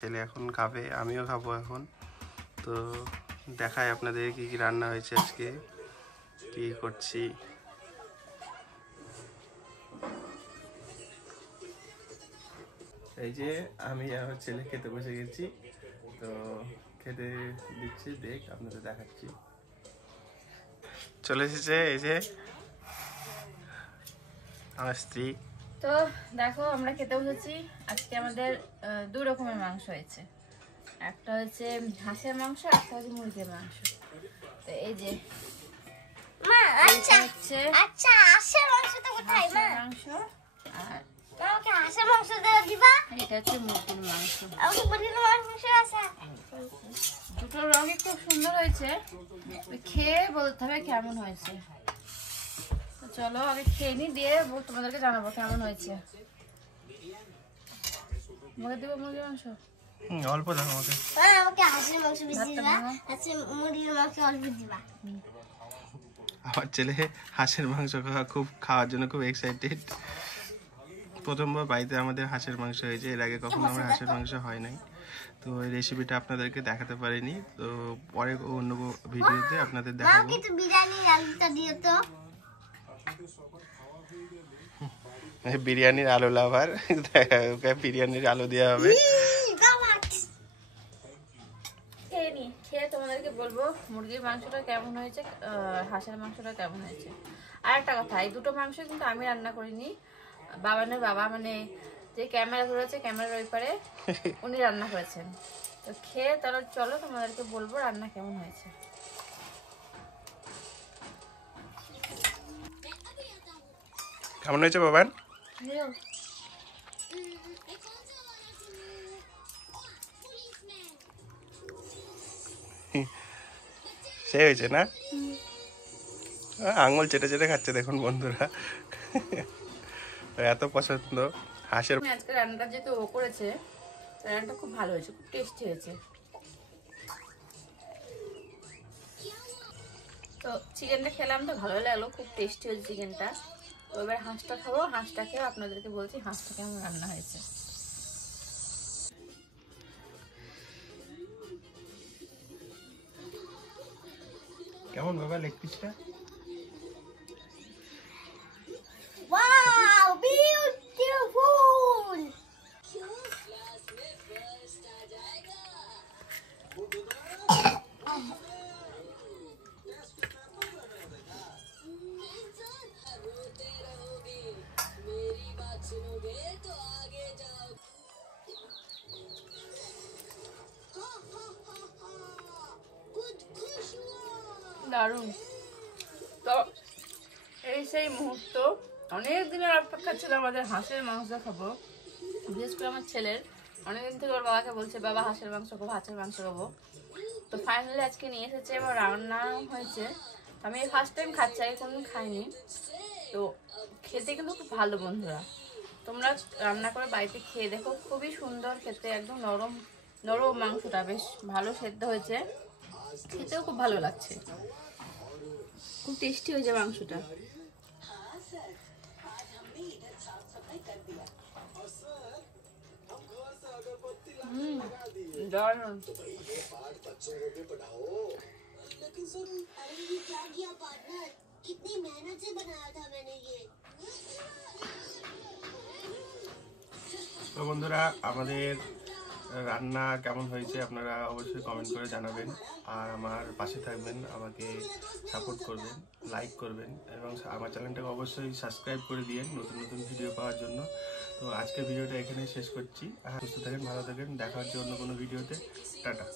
ছেলে এখন খাবে, আমিও খাবো এখন। তো দেখাই আপনাদের কি কি রান্না হয়েছে আজকে, কি করছি। এই যে আমি আমার ছেলে খেতে বসে গেছি, তো খেতে দিচ্ছি, দেখ আপনাদের দেখাচ্ছি। চলে এসেছে এই যে আমার স্ত্রী। তো দেখো আমরা খেতে বসেছি। আজকে আমাদের দুই রকমের মাংস হয়েছে, একটা হচ্ছে হাঁসের মাংস, একটা হচ্ছে মুরগির মাংস। তো এই যে মা, আচ্ছা হচ্ছে আচ্ছা হাঁসের মাংসটা কোথায় মা? মাংস, আর আমাকে হাঁসের মাংস দিয়ে দিবা। এটা হচ্ছে মুরগির মাংস। আমাকে মুরগির মাংস আছে। দুটো রঙই খুব সুন্দর হয়েছে, খেয়ে বলতে হবে কেমন হয়েছে। তো চলো আগে খেয়ে নি, দিয়ে তোমাদেরকে জানাবো কেমন হয়েছে। মুখে দেবো মুরগির মাংস, অল্প দাও আমাকে। হ্যাঁ, আমাকে হাঁসের মাংস বেশি দিবা, আচ্ছা মুরগির মাংস অল্প দিবা। আমার ছেলে হাঁসের মাংস খাওয়ার জন্য খুব এক্সাইটেড। প্রথমবার বাড়িতে আমাদের হাঁসের মাংস হয়েছে, এর আগে কখনো আমার হাঁসের মাংস হয় নাই। তো এই রেসিপিটা আপনাদেরকে দেখাতে পারিনি, তো পরে অন্য ভিডিওতে আপনাদের দেখাবো। আমাকে তো বিরিয়ানির আলুটা দিও তো। বিরিয়ানির আলু লাভার, ওকে বিরিয়ানির আলু দেওয়া হবে। খেয়ে নি, খেয়ে তোমাদেরকে বলবো মুরগির মাংসটা কেমন হয়েছে, হাঁসের মাংসটা কেমন হয়েছে। আর একটা কথা, এই দুটো মাংস কিন্তু আমি রান্না করিনি, বাবানের বাবা মানে যে ক্যামেরা ধরেছে ক্যামেরার ওই পারে উনি রান্না করেছেন। তো খেয়ে তাহলে চলো তোমাদেরকে বলবো রান্না কেমন হয়েছে। কেমন হয়েছে বাবান? সে হয়েছে না, আঙুল চেটে চেটে খাচ্ছে দেখুন বন্ধুরা, এত পছন্দ হাঁসের। আজকে রান্নাটা যেহেতু ও করেছে, রান্নাটা খুব ভালো হয়েছে, খুব টেস্টি হয়েছে। তো চিকেনটা খেলাম তো ভালো লাগলো, খুব টেস্টি হয়েছে চিকেনটা। তো এবার হাঁসটা খাবো, হাঁসটা খেয়ে আপনাদেরকে বলছি হাঁসটা কেমন রান্না হয়েছে। কেমন বাবা লেগ পিসটা? Wow, beautiful. দারুণ। তো এই সেই মুহূর্ত, অনেক দিনের অপেক্ষা ছিল আমাদের হাঁসের মাংস খাবো। বিশেষ করে আমার ছেলের অনেকদিন থেকে ওর বাবাকে বলছে বাবা হাঁসের মাংস খাবো, হাঁসের মাংস খাবো। তো ফাইনালি আজকে নিয়ে এসেছে, এবার রান্না হয়েছে। আমি এই ফার্স্ট টাইম খাচ্ছি, আগে কোনোদিন খাইনি। তো খেতে কিন্তু খুব ভালো বন্ধুরা, তোমরা রান্না করে বাড়িতে খেয়ে দেখো, খুবই সুন্দর খেতে, একদম নরম নরম মাংসটা বেশ ভালো সেদ্ধ হয়েছে, খেতেও খুব ভালো লাগছে, খুব টেস্টি হয়েছে মাংসটা। দারুণ। कितनी मेहनत से बनाया था मैंने ये। তো বন্ধুরা আমাদের রান্না কেমন হয়েছে আপনারা অবশ্যই কমেন্ট করে জানাবেন, আর আমার পাশে থাকবেন, আমাকে সাপোর্ট করবেন, লাইক করবেন, এবং আমার চ্যানেলটাকে অবশ্যই সাবস্ক্রাইব করে দিন নতুন নতুন ভিডিও পাওয়ার জন্য। তো আজকের ভিডিওটা এখানেই শেষ করছি। সুস্থ থাকেন, ভালো থাকেন, দেখা হচ্ছে অন্য কোনো ভিডিওতে। টাটা।